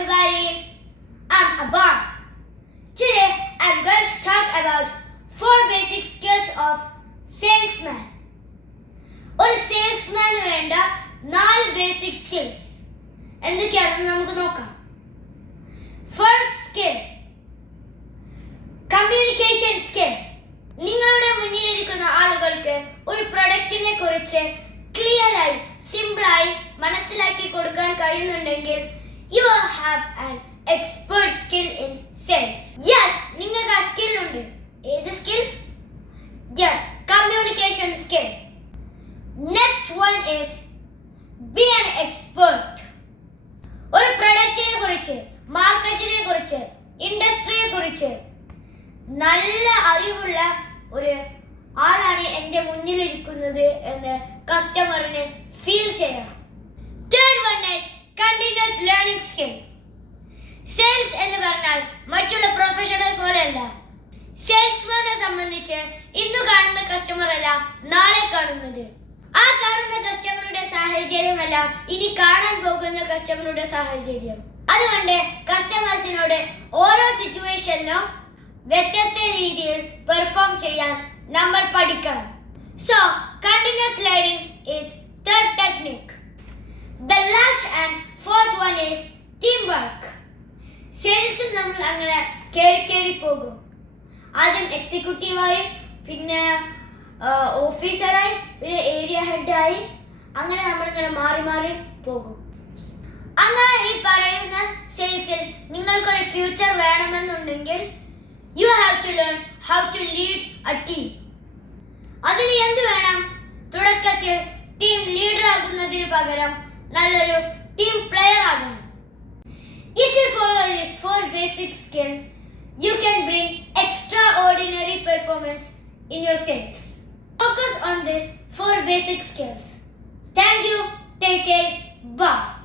everybody. I'm Abar. Today I'm going to talk about 4 basic skills of salesman. ഒരു സെയിൽസ്മാന് വേണ്ട 4 basic skills എന്തൊക്കെയാണെന്ന് നമുക്ക് നോക്കാം. First skill, communication skill. നിങ്ങളുടെ മുന്നിലിരിക്കുന്ന ആളുകൾക്ക് ഒരു പ്രൊഡക്റ്റിനെ കുറിച്ച് ക്ലിയറായി, സിമ്പിളായി മനസ്സിലാക്കി കൊടുക്കാൻ കഴിയുന്നുണ്ടെങ്കിൽ you have an expert skill in sales. Yes, നിങ്ങൾക്ക് ആ സ്കിൽ ഉണ്ട്. ഏത് skill? Yes, communication skill. Next one is be an expert. ഒരു പ്രൊഡക്റ്റിനെ കുറിച്ച്, മാർക്കറ്റിനെ കുറിച്ച്, ഇൻഡസ്ട്രിയെ കുറിച്ച് നല്ല അറിവുള്ള ഒരു ആളാണ് എൻ്റെ മുന്നിലിരിക്കുന്നത് എന്ന് കസ്റ്റമറിന് ഫീൽ ചെയ്യണം. Third one is continuous learning skill. Sales എന്ന് പറഞ്ഞാൽ മറ്റുള്ള പ്രൊഫഷണൽ പോലെയല്ല. സെയിൽസ്മാനെ സംബന്ധിച്ച് ഇന്ന് കാണുന്ന കസ്റ്റമർ അല്ല നാളെ കാണുന്നത്. ആ കാണുന്ന കസ്റ്റമറുടെ സാഹചര്യമല്ല ഇനി കാണാൻ പോകുന്ന കസ്റ്റമറുടെ സാഹചര്യം. അതുകൊണ്ട് കസ്റ്റമേഴ്സിനോട് ഓരോ സിറ്റുവേഷനിലും വ്യത്യസ്ത രീതിയിൽ പെർഫോം ചെയ്യാൻ നമ്മൾ പഠിക്കണം. So continuous learning is third technique. The last and fourth one is teamwork. സെയിൽസിൽ നമ്മൾ അങ്ങനെ കയറി പോകും. ആദ്യം എക്സിക്യൂട്ടീവായി, പിന്നെ ഓഫീസറായി, പിന്നെ ഏരിയ ഹെഡായി, അങ്ങനെ നമ്മളിങ്ങനെ മാറി മാറി പോകും. അങ്ങനെ ഈ പറയുന്ന സെയിൽസിൽ നിങ്ങൾക്കൊരു ഫ്യൂച്ചർ വേണമെന്നുണ്ടെങ്കിൽ you have to learn how to lead a team. അതിന് എന്ത് വേണം? തുടക്കത്തിൽ ടീം ലീഡർ ആകുന്നതിന് പകരം നല്ലൊരു ടീം പ്ലെയർ ആകണം. If you follow these 4 basic skills, you can bring extraordinary performance in your sales. Focus on these 4 basic skills. Thank you. Take care. Bye.